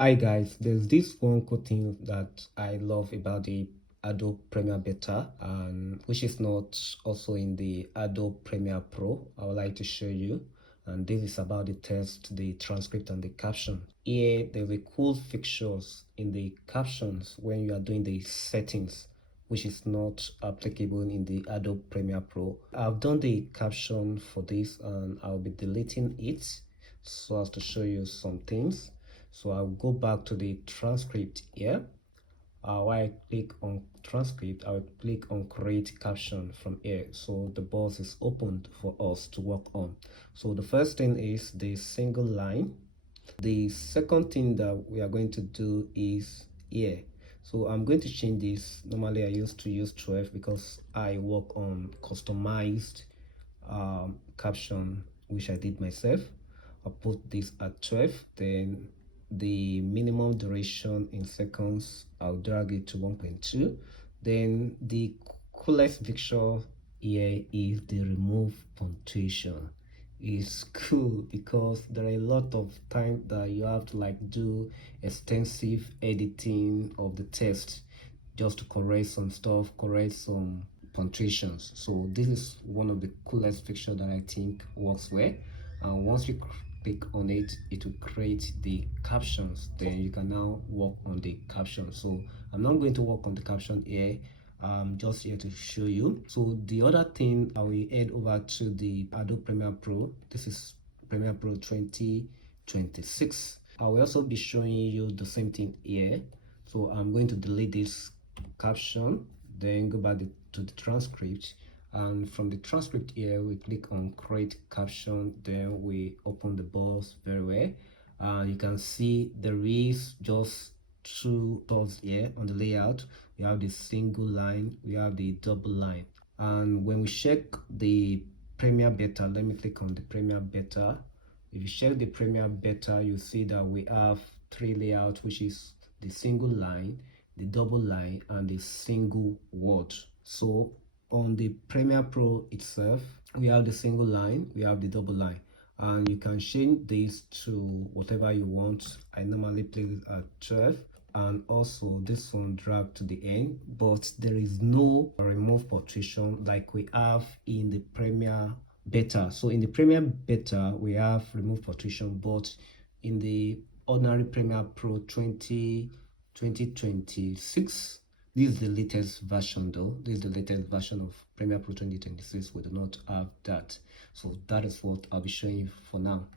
Hi guys, there's this one cool thing that I love about the Adobe Premiere Beta, and which is not also in the Adobe Premiere Pro. I would like to show you, and this is about the text, the transcript, and the caption. Here, there's a cool features in the captions when you are doing the settings, which is not applicable in the Adobe Premiere Pro. I've done the caption for this, and I'll be deleting it so as to show you some things. So I'll go back to the transcript here. While I click on transcript, I'll click on create caption from here. So the box is opened for us to work on. So the first thing is the single line. The second thing that we are going to do is here. So I'm going to change this. Normally I used to use 12 because I work on customized caption which I did myself. I'll put this at 12, then the minimum duration in seconds, I'll drag it to 1.2. Then the coolest feature here is the remove punctuation. It's cool because there are a lot of time that you have to like do extensive editing of the text just to correct some stuff, correct some punctuations. So this is one of the coolest feature that I think works well. And once you click on it, it will create the captions. Then you can now work on the caption. So I'm not going to work on the caption here. I'm just here to show you. So the other thing, I will head over to the Adobe Premiere Pro. This is Premiere Pro 2026. I will also be showing you the same thing here. So I'm going to delete this caption, then go back to the transcript, and from the transcript here we click on create caption, then we open the box very well. You can see there is just two dots here on the layout. We have the single line, we have the double line, and when we check the Premiere Beta, let me click on the Premiere Beta. If you check the Premiere Beta, you see that we have three layouts, which is the single line, the double line, and the single word. So on the Premiere Pro itself, we have the single line, we have the double line, and you can change this to whatever you want. I normally play it at 12, and also this one drag to the end, but there is no remove partition like we have in the Premiere Beta. So in the Premiere Beta we have remove partition, but in the ordinary Premiere Pro 2026, this is the latest version though. This is the latest version of Premiere Pro 2026. We do not have that. So that is what I'll be showing you for now.